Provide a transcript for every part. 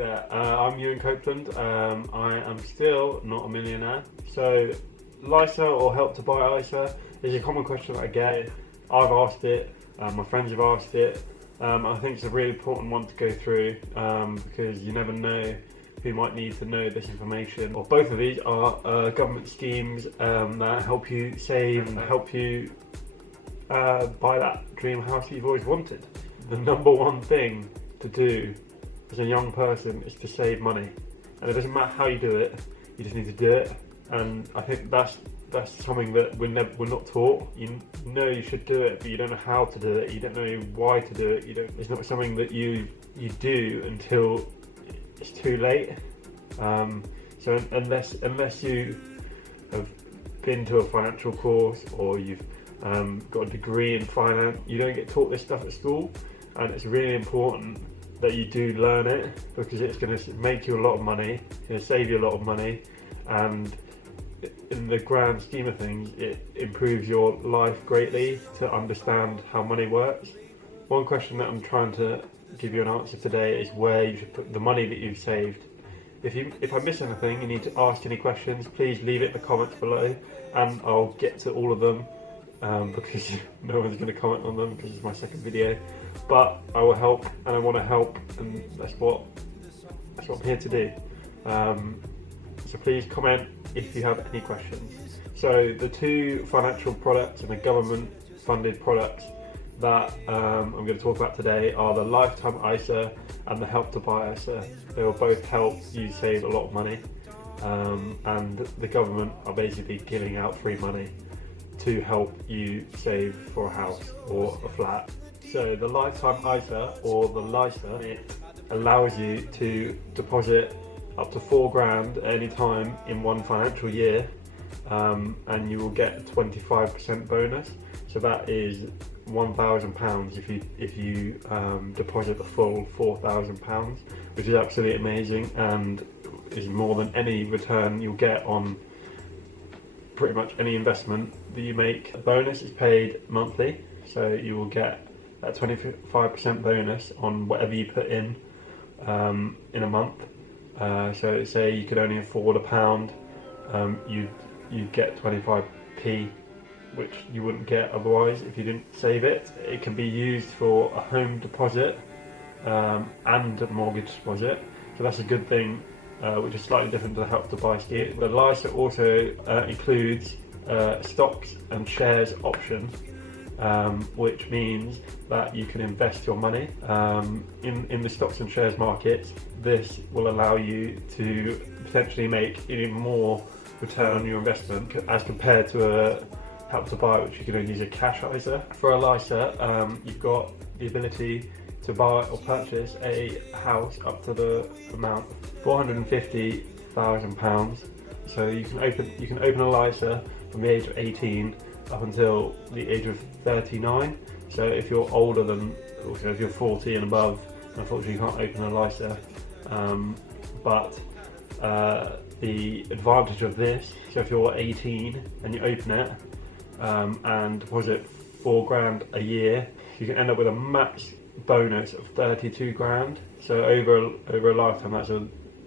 there, I'm Ewan Copeland. I am still not a millionaire. So, LISA or help to buy ISA is a common question that I get. I've asked it, my friends have asked it. I think it's a really important one to go through because you never know who might need to know this information. Well, both of these are government schemes that help you save and help you buy that dream house that you've always wanted. The number one thing to do as a young person is to save money, and it doesn't matter how you do it, you just need to do it. And I think that's something that we're not taught. You know you should do it, but you don't know how to do it. You don't know why to do it. It's not something that you do until it's too late. So unless you have been to a financial course or you've got a degree in finance, you don't get taught this stuff at school, and it's really important that you do learn it because it's going to make you a lot of money, it's going to save you a lot of money, and in the grand scheme of things it improves your life greatly to understand how money works. One question that I'm trying to give you an answer today is where you should put the money that you've saved. If I miss anything, you need to ask any questions, please leave it in the comments below and I'll get to all of them because no one's going to comment on them because it's my second video. But I will help, and I want to help, and that's what I'm here to do. So please comment if you have any questions. So the two financial products and the government funded products that I'm going to talk about today are the Lifetime ISA and the Help to Buy ISA. They will both help you save a lot of money, and the government are basically giving out free money to help you save for a house or a flat. So the Lifetime ISA or the LISA, it allows you to deposit up to $4,000 at any time in one financial year, and you will get a 25% bonus. So that is £1,000 if you deposit the full £4,000, which is absolutely amazing and is more than any return you'll get on pretty much any investment that you make. The bonus is paid monthly, so you will get that 25% bonus on whatever you put in a month. So say you could only afford £1, you'd get 25p, which you wouldn't get otherwise if you didn't save it. It can be used for a home deposit and a mortgage deposit, so that's a good thing, which is slightly different to the Help to Buy scheme. The LISA also includes stocks and shares option, which means that you can invest your money in the stocks and shares markets. This will allow you to potentially make even more return on your investment as compared to a Help to Buy, which you can only use a cash ISA. For a LISA, you've got the ability to buy or purchase a house up to the amount of £450,000. So you can open a LISA from the age of 18 up until the age of 39. So if you're older than, also if you're 40 and above, unfortunately you can't open a LISA. But the advantage of this, so if you're 18 and you open it and deposit £4,000 a year, you can end up with a max bonus of £32,000. So over a lifetime,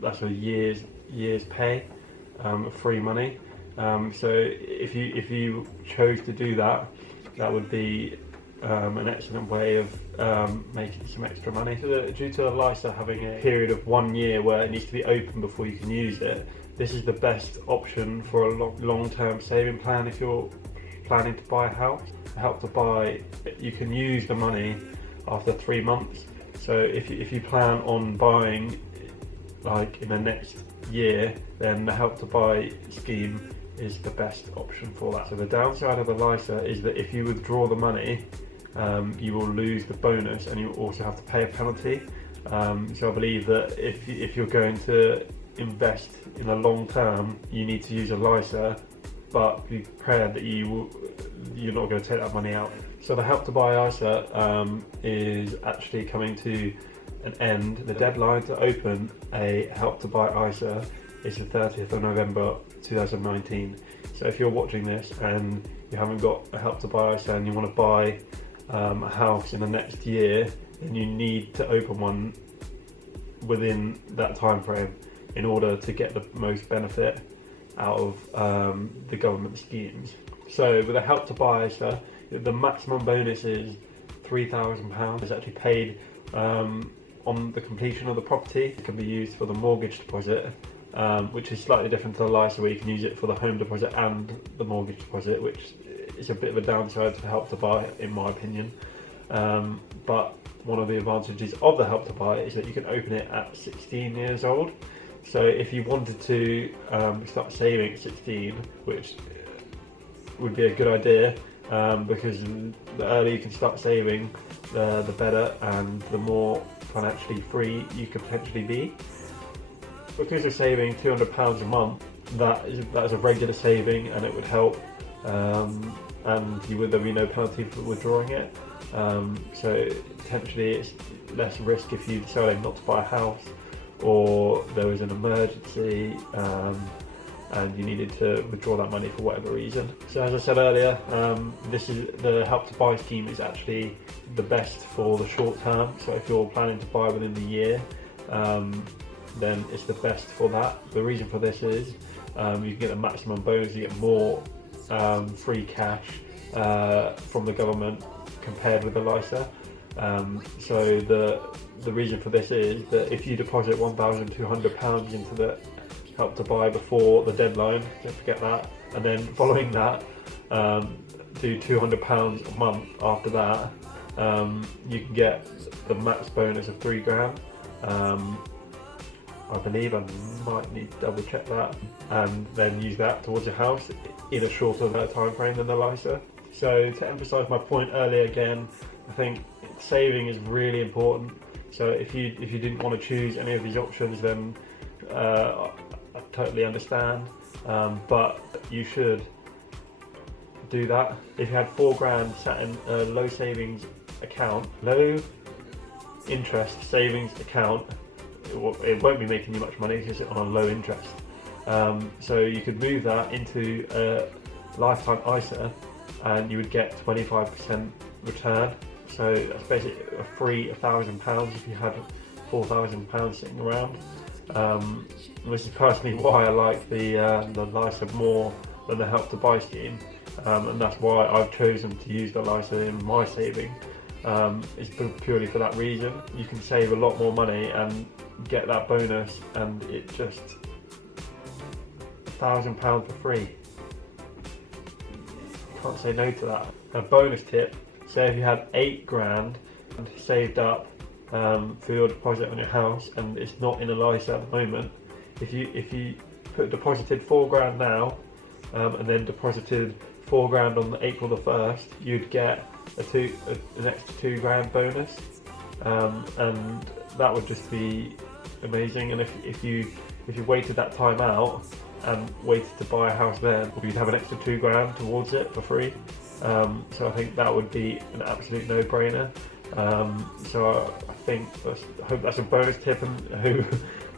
that's a year's pay of free money. So if you chose to do that, that would be an excellent way of making some extra money. So due to the LISA having a period of 1 year where it needs to be open before you can use it, this is the best option for a long-term saving plan if you're planning to buy a house. Help to Buy, you can use the money after 3 months. So if you plan on buying like in the next year, then the Help to Buy scheme is the best option for that. So the downside of the LISA is that if you withdraw the money, you will lose the bonus and you also have to pay a penalty. So I believe that if you're going to invest in the long term, you need to use a LISA, but be prepared that you're not going to take that money out. So the Help to Buy ISA is actually coming to an end. The deadline to open a Help to Buy ISA is the 30th of November 2019. So if you're watching this and you haven't got a Help to Buy ISA and you want to buy a house in the next year, then you need to open one within that time frame in order to get the most benefit out of the government schemes. So with a Help to Buy ISA, the maximum bonus is £3,000. It's actually paid on the completion of the property. It can be used for the mortgage deposit, which is slightly different to the LISA, where you can use it for the home deposit and the mortgage deposit, which is a bit of a downside to Help to Buy in my opinion. But one of the advantages of the Help to Buy is that you can open it at 16 years old. So if you wanted to start saving at 16, which would be a good idea, because the earlier you can start saving, the better, and the more financially free you could potentially be. Because you're saving £200 a month, that is a regular saving, and it would help, and there'd be no penalty for withdrawing it. So potentially it's less risk if you decided not to buy a house, or there was an emergency and you needed to withdraw that money for whatever reason. So as I said earlier, the Help to Buy scheme is actually the best for the short term. So if you're planning to buy within the year, then it's the best for that. The reason for this is you can get the maximum bonus, you get more free cash from the government compared with the LISA. So the reason for this is that if you deposit £1,200 into the Help to Buy before the deadline, don't forget that, and then following that do £200 a month after that, you can get the max bonus of £3,000. I believe, I might need to double check that, and then use that towards your house in a shorter time frame than the LISA. So to emphasise my point earlier again, I think saving is really important. So if you didn't want to choose any of these options, then I totally understand, but you should do that. If you had £4,000 sat in a low savings account, low interest savings account, it won't be making you much money because it's on a low interest. So you could move that into a lifetime ISA and you would get 25% return. So that's basically a free £1,000 if you had £4,000 sitting around. This is personally why I like the LISA more than the Help to Buy scheme, and that's why I've chosen to use the LISA in my saving. It's purely for that reason. You can save a lot more money and get that bonus, and it just £1,000 for free. You can't say no to that. A bonus tip: say if you had £8,000 saved up for your deposit on your house, and it's not in a LISA at the moment, if you deposited £4,000 now, and then deposited £4,000 on April the 1st, you'd get an extra £2,000 bonus, and that would just be amazing. And if you waited that time out and waited to buy a house then, you'd have an extra £2,000 towards it for free. So I think that would be an absolute no-brainer. So I hope that's a bonus tip, and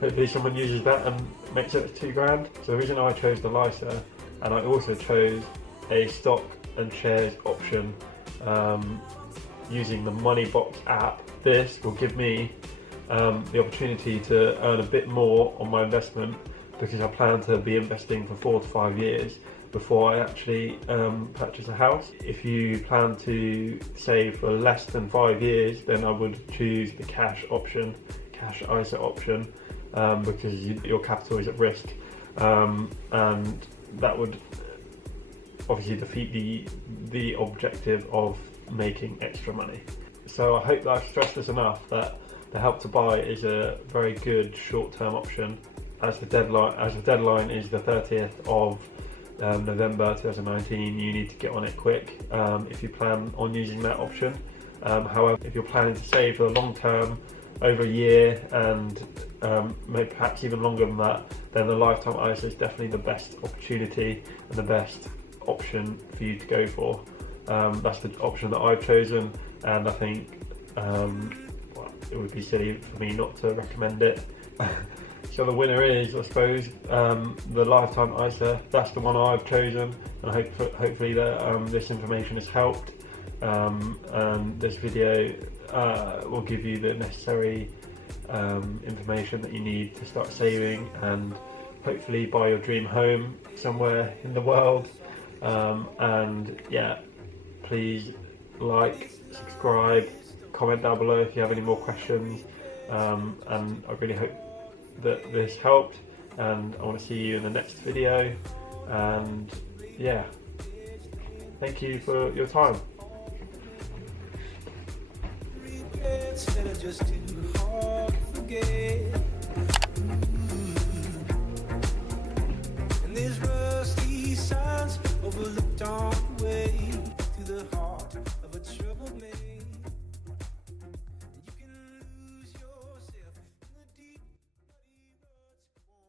hopefully someone uses that and makes it £2,000. So the reason I chose the LISA, and I also chose a stock and shares option using the Moneybox app, this will give me the opportunity to earn a bit more on my investment, because I plan to be investing for 4 to 5 years before I actually purchase a house. If you plan to save for less than 5 years, then I would choose the cash ISA option, because your capital is at risk, and that would obviously defeat the objective of making extra money. So I hope that I've stressed this enough, that the Help to Buy is a very good short-term option, as the deadline is the 30th of November 2019. You need to get on it quick if you plan on using that option. However, if you're planning to save for the long term, over a year, and maybe perhaps even longer than that, then the lifetime ISA is definitely the best opportunity and the best option for you to go for. That's the option that I've chosen, and I think it would be silly for me not to recommend it. So the winner is, I suppose, the lifetime ISA. That's the one I've chosen, and hopefully that this information has helped, and this video will give you the necessary information that you need to start saving and hopefully buy your dream home somewhere in the world. And yeah, please like, subscribe, comment down below if you have any more questions, and I really hope that this helped, and I want to see you in the next video. And yeah, thank you for your time. Just too hard to forget.